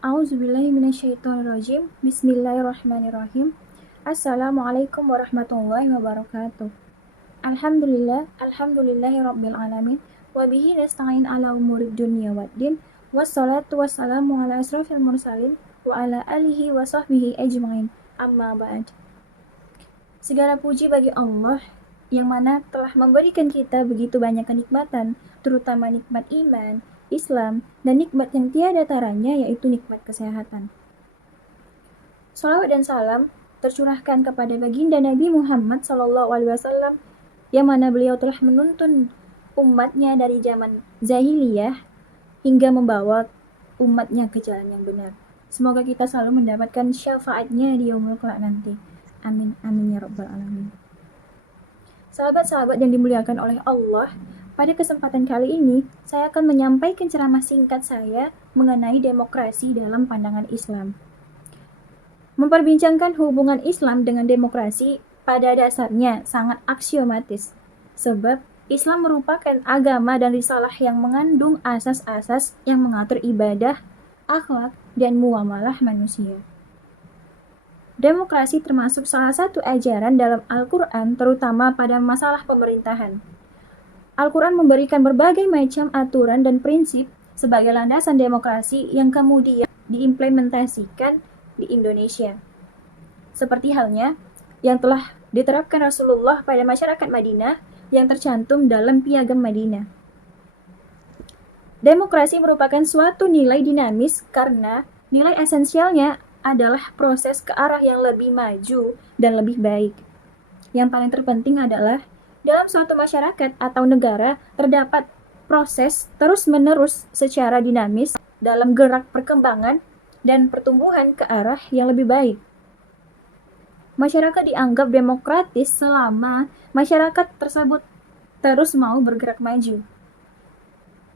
A'udzubillahi minasyaitonirrajim. Bismillahirrahmanirrahim. Assalamualaikum warahmatullahi wabarakatuh. Alhamdulillahi rabbil alamin. Wa bihi nasta'in ala umurid dunya waddin. Wassalatu wassalamu ala asrafil mursalin wa ala alihi wa sahbihi ajma'in. Amma ba'd. Segala puji bagi Allah yang mana telah memberikan kita begitu banyak kenikmatan, terutama nikmat iman, Islam, dan nikmat yang tiada taranya, yaitu nikmat kesehatan. Salawat dan salam tercurahkan kepada baginda Nabi Muhammad SAW, yang mana beliau telah menuntun umatnya dari zaman jahiliyah hingga membawa umatnya ke jalan yang benar. Semoga kita selalu mendapatkan syafaatnya di yaumul kelak nanti. Amin, amin ya rabbal alamin. Sahabat-sahabat yang dimuliakan oleh Allah, pada kesempatan kali ini, saya akan menyampaikan ceramah singkat saya mengenai demokrasi dalam pandangan Islam. Memperbincangkan hubungan Islam dengan demokrasi pada dasarnya sangat aksiomatis, sebab Islam merupakan agama dan risalah yang mengandung asas-asas yang mengatur ibadah, akhlak, dan muamalah manusia. Demokrasi termasuk salah satu ajaran dalam Al-Quran, terutama pada masalah pemerintahan. Al-Quran memberikan berbagai macam aturan dan prinsip sebagai landasan demokrasi yang kemudian diimplementasikan di Indonesia. Seperti halnya yang telah diterapkan Rasulullah pada masyarakat Madinah yang tercantum dalam Piagam Madinah. Demokrasi merupakan suatu nilai dinamis karena nilai esensialnya adalah proses ke arah yang lebih maju dan lebih baik. Yang paling terpenting adalah dalam suatu masyarakat atau negara terdapat proses terus-menerus secara dinamis dalam gerak perkembangan dan pertumbuhan ke arah yang lebih baik. Masyarakat dianggap demokratis selama masyarakat tersebut terus mau bergerak maju.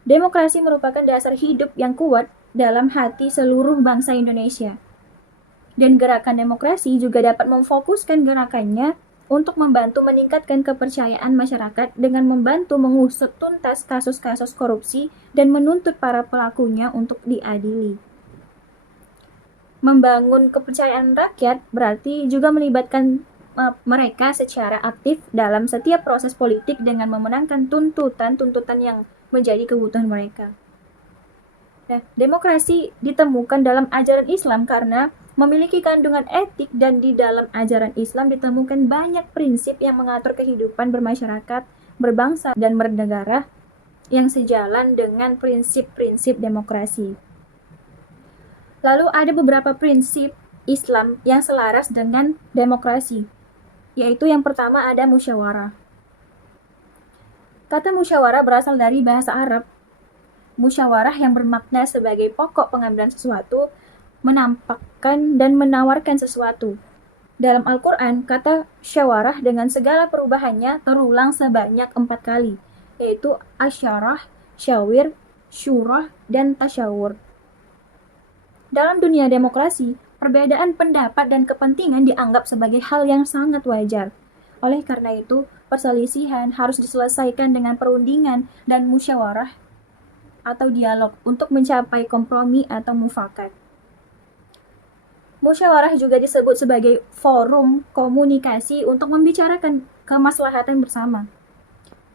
Demokrasi merupakan dasar hidup yang kuat dalam hati seluruh bangsa Indonesia. Dan gerakan demokrasi juga dapat memfokuskan gerakannya untuk membantu meningkatkan kepercayaan masyarakat dengan membantu mengusut tuntas kasus-kasus korupsi dan menuntut para pelakunya untuk diadili. Membangun kepercayaan rakyat berarti juga melibatkan mereka secara aktif dalam setiap proses politik dengan memenangkan tuntutan-tuntutan yang menjadi kebutuhan mereka. Nah, demokrasi ditemukan dalam ajaran Islam karena memiliki kandungan etik, dan di dalam ajaran Islam ditemukan banyak prinsip yang mengatur kehidupan bermasyarakat, berbangsa, dan bernegara yang sejalan dengan prinsip-prinsip demokrasi. Lalu ada beberapa prinsip Islam yang selaras dengan demokrasi, yaitu yang pertama ada musyawarah. Kata musyawarah berasal dari bahasa Arab. Musyawarah yang bermakna sebagai pokok pengambilan sesuatu, menampakkan dan menawarkan sesuatu. Dalam Al-Quran, kata syawarah dengan segala perubahannya terulang sebanyak 4 kali, yaitu asyarah, syawir, syurah, dan tasyawur. Dalam dunia demokrasi, perbedaan pendapat dan kepentingan dianggap sebagai hal yang sangat wajar. Oleh karena itu, perselisihan harus diselesaikan dengan perundingan dan musyawarah atau dialog untuk mencapai kompromi atau mufakat. Musyawarah juga disebut sebagai forum komunikasi untuk membicarakan kemaslahatan bersama.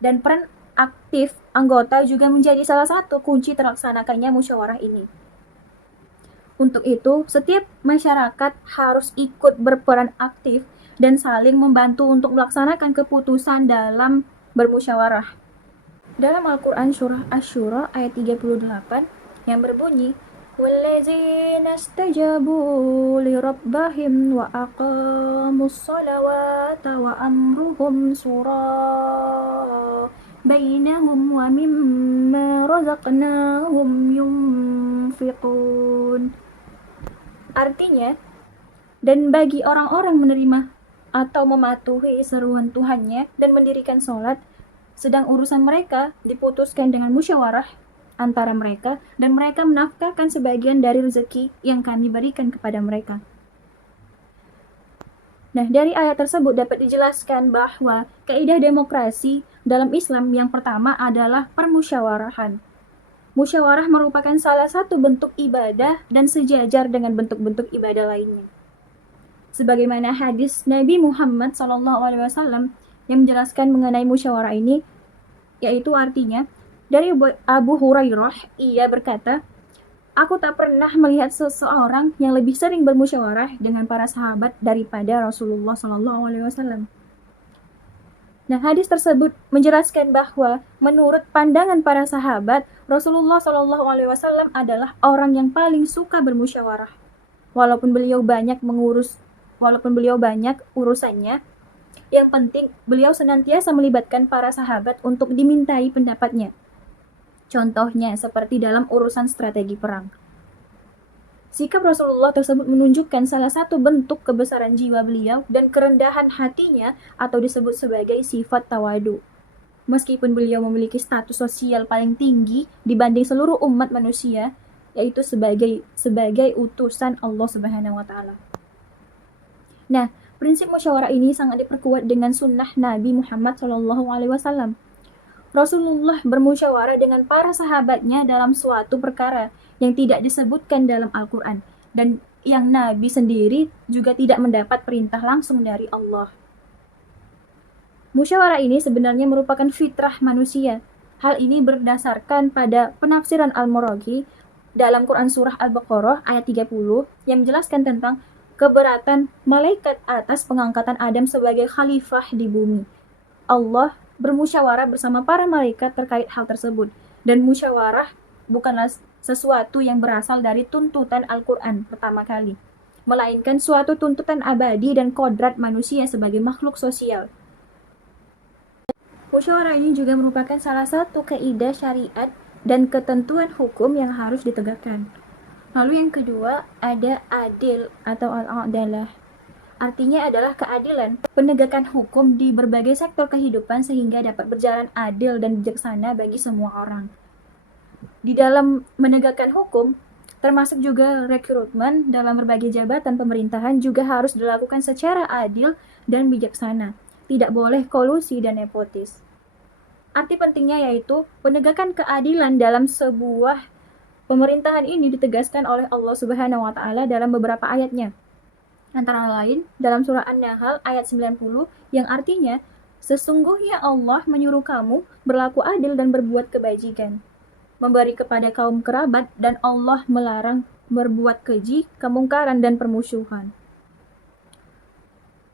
Dan peran aktif anggota juga menjadi salah satu kunci terlaksanakannya musyawarah ini. Untuk itu, setiap masyarakat harus ikut berperan aktif dan saling membantu untuk melaksanakan keputusan dalam bermusyawarah. Dalam Al-Quran surah Asy-Syura ayat 38 yang berbunyi, وَالَّذِينَ اسْتَجَابُوا لِرَبِّهِمْ وَأَقَامُوا الصَّلَوَاةَ وَأَمْرُهُمْ شُورَى بَيْنَهُمْ وَمِمَّا رَزَقْنَاهُمْ يُنْفِقُونَ. Artinya, dan bagi orang-orang menerima atau mematuhi seruan Tuhannya dan mendirikan sholat, sedang urusan mereka diputuskan dengan musyawarah antara mereka, dan mereka menafkahkan sebagian dari rezeki yang kami berikan kepada mereka. Nah, dari ayat tersebut dapat dijelaskan bahwa kaidah demokrasi dalam Islam yang pertama adalah permusyawarahan. Musyawarah merupakan salah satu bentuk ibadah dan sejajar dengan bentuk-bentuk ibadah lainnya. Sebagaimana hadis Nabi Muhammad SAW yang menjelaskan mengenai musyawarah ini, yaitu artinya, dari Abu Hurairah, ia berkata, "Aku tak pernah melihat seseorang yang lebih sering bermusyawarah dengan para sahabat daripada Rasulullah SAW." Nah, hadis tersebut menjelaskan bahwa menurut pandangan para sahabat, Rasulullah SAW adalah orang yang paling suka bermusyawarah. Walaupun beliau banyak urusannya, yang penting beliau senantiasa melibatkan para sahabat untuk dimintai pendapatnya. Contohnya seperti dalam urusan strategi perang. Sikap Rasulullah tersebut menunjukkan salah satu bentuk kebesaran jiwa beliau dan kerendahan hatinya atau disebut sebagai sifat tawadu. Meskipun beliau memiliki status sosial paling tinggi dibanding seluruh umat manusia, yaitu sebagai utusan Allah Subhanahu wa taala. Nah, prinsip musyawarah ini sangat diperkuat dengan sunnah Nabi Muhammad SAW. Rasulullah bermusyawarah dengan para sahabatnya dalam suatu perkara yang tidak disebutkan dalam Al-Quran, dan yang Nabi sendiri juga tidak mendapat perintah langsung dari Allah. Musyawarah ini sebenarnya merupakan fitrah manusia. Hal ini berdasarkan pada penafsiran Al-Muraghi dalam Quran Surah Al-Baqarah ayat 30 yang menjelaskan tentang keberatan malaikat atas pengangkatan Adam sebagai khalifah di bumi. Allah bermusyawarah bersama para malaikat terkait hal tersebut, dan musyawarah bukanlah sesuatu yang berasal dari tuntutan Al-Quran pertama kali, melainkan suatu tuntutan abadi dan kodrat manusia sebagai makhluk sosial. Musyawarah ini juga merupakan salah satu kaidah syariat dan ketentuan hukum yang harus ditegakkan. Lalu yang kedua ada adil atau al-adalah. Artinya adalah keadilan, penegakan hukum di berbagai sektor kehidupan sehingga dapat berjalan adil dan bijaksana bagi semua orang. Di dalam menegakkan hukum, termasuk juga rekrutmen dalam berbagai jabatan pemerintahan juga harus dilakukan secara adil dan bijaksana. Tidak boleh kolusi dan nepotis. Arti pentingnya yaitu penegakan keadilan dalam sebuah pemerintahan ini ditegaskan oleh Allah Subhanahu wa taala dalam beberapa ayatnya. Antara lain dalam surah An-Nahl ayat 90 yang artinya, "Sesungguhnya Allah menyuruh kamu berlaku adil dan berbuat kebajikan, memberi kepada kaum kerabat, dan Allah melarang berbuat keji, kemungkaran, dan permusuhan."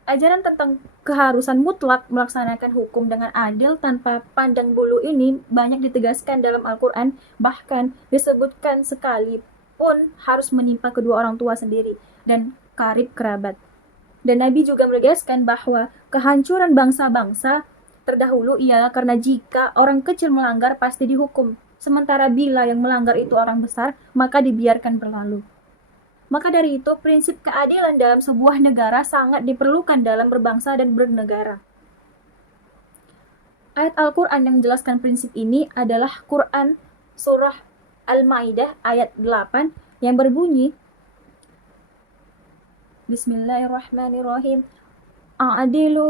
Ajaran tentang keharusan mutlak melaksanakan hukum dengan adil tanpa pandang bulu ini banyak ditegaskan dalam Al-Quran, bahkan disebutkan sekalipun harus menimpa kedua orang tua sendiri dan karib kerabat. Dan Nabi juga menegaskan bahwa kehancuran bangsa-bangsa terdahulu ialah karena jika orang kecil melanggar pasti dihukum, sementara bila yang melanggar itu orang besar, maka dibiarkan berlalu. Maka dari itu, prinsip keadilan dalam sebuah negara sangat diperlukan dalam berbangsa dan bernegara. Ayat Al-Quran yang menjelaskan prinsip ini adalah Quran Surah Al-Maidah ayat 8 yang berbunyi, Bismillahirrahmanirrahim. A'dilu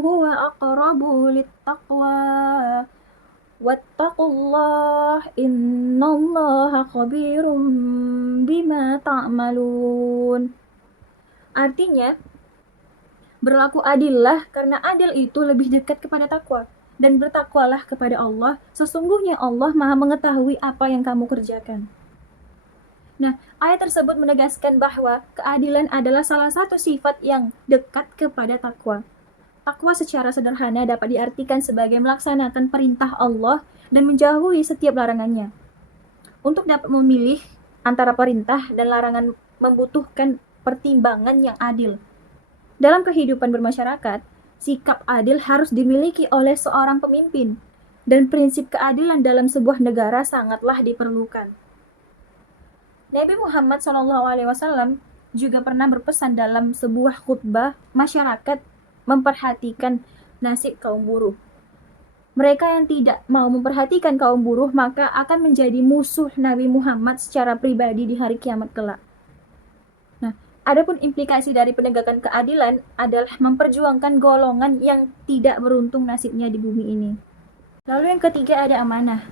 huwa aqrabu littaqwa wattaqullah innallaha khabirum bima ta'malun. Artinya, berlaku adillah karena adil itu lebih dekat kepada takwa, dan bertakwalah kepada Allah, sesungguhnya Allah Maha mengetahui apa yang kamu kerjakan. Nah, ayat tersebut menegaskan bahwa keadilan adalah salah satu sifat yang dekat kepada takwa. Takwa secara sederhana dapat diartikan sebagai melaksanakan perintah Allah dan menjauhi setiap larangannya. Untuk dapat memilih antara perintah dan larangan membutuhkan pertimbangan yang adil. Dalam kehidupan bermasyarakat, sikap adil harus dimiliki oleh seorang pemimpin, dan prinsip keadilan dalam sebuah negara sangatlah diperlukan. Nabi Muhammad SAW juga pernah berpesan dalam sebuah khutbah masyarakat memperhatikan nasib kaum buruh. Mereka yang tidak mau memperhatikan kaum buruh maka akan menjadi musuh Nabi Muhammad secara pribadi di hari kiamat kelak. Nah, adapun implikasi dari penegakan keadilan adalah memperjuangkan golongan yang tidak beruntung nasibnya di bumi ini. Lalu yang ketiga ada amanah.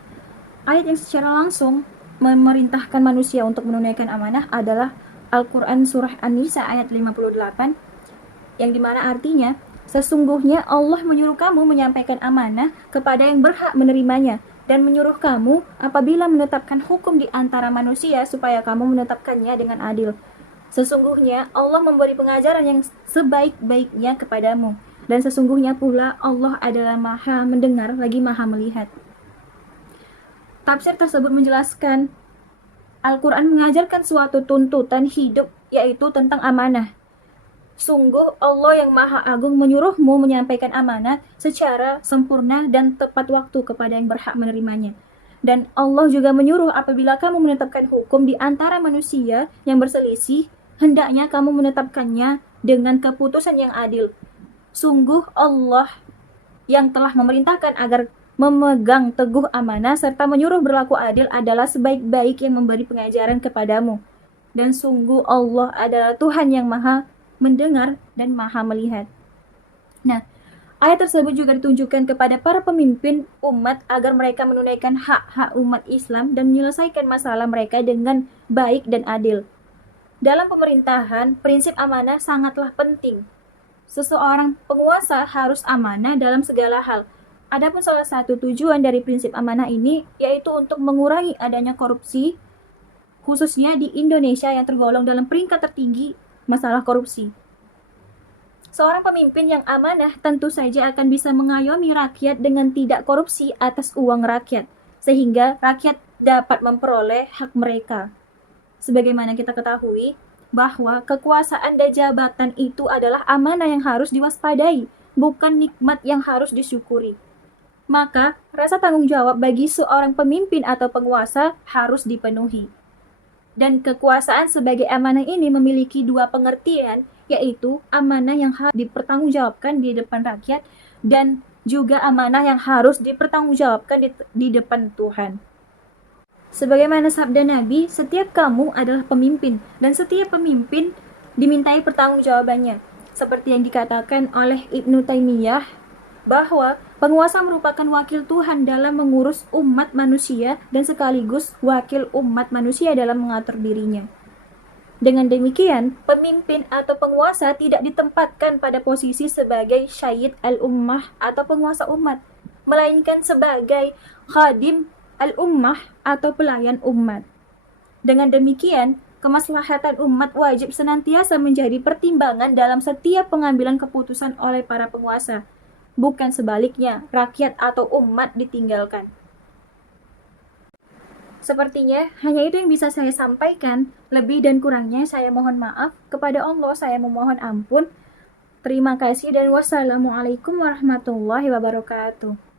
Ayat yang secara langsung memerintahkan manusia untuk menunaikan amanah adalah Al-Quran Surah An-Nisa ayat 58, yang dimana artinya, sesungguhnya Allah menyuruh kamu menyampaikan amanah kepada yang berhak menerimanya, dan menyuruh kamu apabila menetapkan hukum di antara manusia supaya kamu menetapkannya dengan adil. Sesungguhnya Allah memberi pengajaran yang sebaik-baiknya kepadamu, dan sesungguhnya pula Allah adalah Maha mendengar lagi Maha melihat. Tafsir tersebut menjelaskan Al-Quran mengajarkan suatu tuntutan hidup, yaitu tentang amanah. Sungguh Allah yang Maha Agung menyuruhmu menyampaikan amanah secara sempurna dan tepat waktu kepada yang berhak menerimanya. Dan Allah juga menyuruh apabila kamu menetapkan hukum di antara manusia yang berselisih, hendaknya kamu menetapkannya dengan keputusan yang adil. Sungguh Allah yang telah memerintahkan agar memegang teguh amanah serta menyuruh berlaku adil adalah sebaik-baik yang memberi pengajaran kepadamu. Dan sungguh Allah adalah Tuhan yang Maha mendengar dan Maha melihat. Nah, ayat tersebut juga ditunjukkan kepada para pemimpin umat agar mereka menunaikan hak-hak umat Islam dan menyelesaikan masalah mereka dengan baik dan adil. Dalam pemerintahan, prinsip amanah sangatlah penting. Seseorang penguasa harus amanah dalam segala hal. Adapun salah satu tujuan dari prinsip amanah ini yaitu untuk mengurangi adanya korupsi, khususnya di Indonesia yang tergolong dalam peringkat tertinggi masalah korupsi. Seorang pemimpin yang amanah tentu saja akan bisa mengayomi rakyat dengan tidak korupsi atas uang rakyat, sehingga rakyat dapat memperoleh hak mereka. Sebagaimana kita ketahui, bahwa kekuasaan dan jabatan itu adalah amanah yang harus diwaspadai, bukan nikmat yang harus disyukuri. Maka, rasa tanggung jawab bagi seorang pemimpin atau penguasa harus dipenuhi. Dan kekuasaan sebagai amanah ini memiliki dua pengertian, yaitu amanah yang harus dipertanggungjawabkan di depan rakyat dan juga amanah yang harus dipertanggungjawabkan di depan Tuhan. Sebagaimana sabda Nabi, setiap kamu adalah pemimpin, dan setiap pemimpin dimintai pertanggungjawabannya. Seperti yang dikatakan oleh Ibnu Taimiyah, bahwa penguasa merupakan wakil Tuhan dalam mengurus umat manusia dan sekaligus wakil umat manusia dalam mengatur dirinya. Dengan demikian, pemimpin atau penguasa tidak ditempatkan pada posisi sebagai Sayyid al-Ummah atau penguasa umat, melainkan sebagai Khadim al-Ummah atau pelayan umat. Dengan demikian, kemaslahatan umat wajib senantiasa menjadi pertimbangan dalam setiap pengambilan keputusan oleh para penguasa, bukan sebaliknya rakyat atau umat ditinggalkan. Sepertinya hanya itu yang bisa saya sampaikan. Lebih dan kurangnya saya mohon maaf. Kepada Allah saya memohon ampun. Terima kasih dan wassalamualaikum warahmatullahi wabarakatuh.